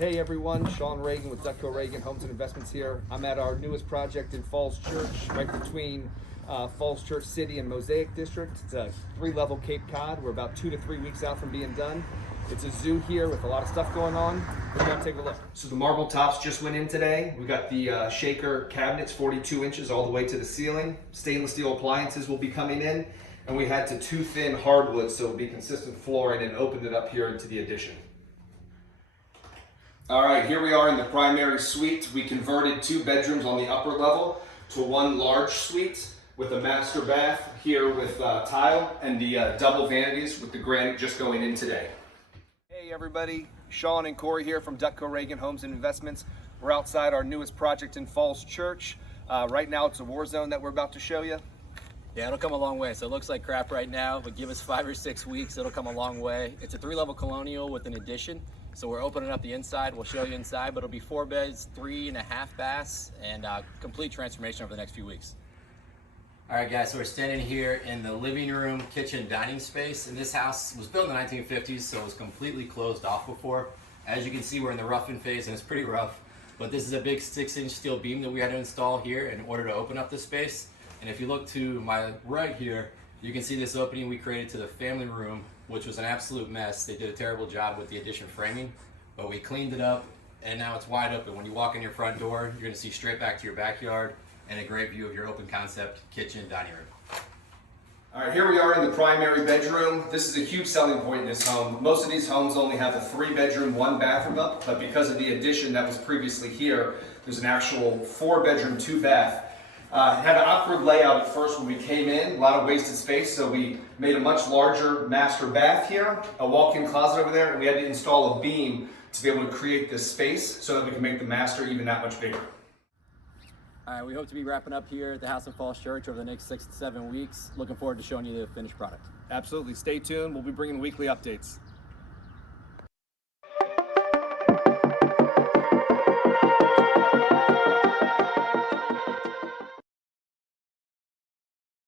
Hey everyone, Sean Reagan with Dutco Reagan Homes and Investments here. I'm at our newest project in Falls Church, right between Falls Church City and Mosaic District. It's a 3-level Cape Cod. We're about 2 to 3 weeks out from being done. It's a zoo here with a lot of stuff going on. We're gonna take a look. So the marble tops just went in today. We got the shaker cabinets, 42 inches all the way to the ceiling. Stainless steel appliances will be coming in. And we had to too thin hardwood so it'll be consistent flooring and opened it up here into the addition. All right, here we are in the primary suite. We converted 2 bedrooms on the upper level to 1 large suite with a master bath here with tile and the double vanities with the granite just going in today. Hey everybody, Sean and Corey here from Dutco Reagan Homes and Investments. We're outside our newest project in Falls Church. Right now it's a war zone that we're about to show you. Yeah, it'll come a long way. So it looks like crap right now, but give us 5 or 6 weeks, it'll come a long way. It's a 3-level colonial with an addition. So we're opening up the inside. We'll show you inside, but it'll be 4 beds, 3.5 baths, and complete transformation over the next few weeks. All right, guys, so we're standing here in the living room, kitchen, dining space. And this house was built in the 1950s, so it was completely closed off before. As you can see, we're in the roughing phase, and it's pretty rough. But this is a big 6-inch steel beam that we had to install here in order to open up this space. And if you look to my right here, you can see this opening we created to the family room, which was an absolute mess. They did a terrible job with the addition framing, but we cleaned it up and now it's wide open. When you walk in your front door, you're gonna see straight back to your backyard and a great view of your open concept kitchen, dining room. All right, here we are in the primary bedroom. This is a huge selling point in this home. Most of these homes only have a 3-bedroom, 1-bathroom up, but because of the addition that was previously here, there's an actual 4-bedroom, 2-bath. It had an awkward layout at first when we came in, a lot of wasted space, so we made a much larger master bath here, a walk-in closet over there, and we had to install a beam to be able to create this space so that we can make the master even that much bigger. All right, we hope to be wrapping up here at the House in Falls Church over the next 6 to 7 weeks. Looking forward to showing you the finished product. Absolutely, stay tuned. We'll be bringing weekly updates.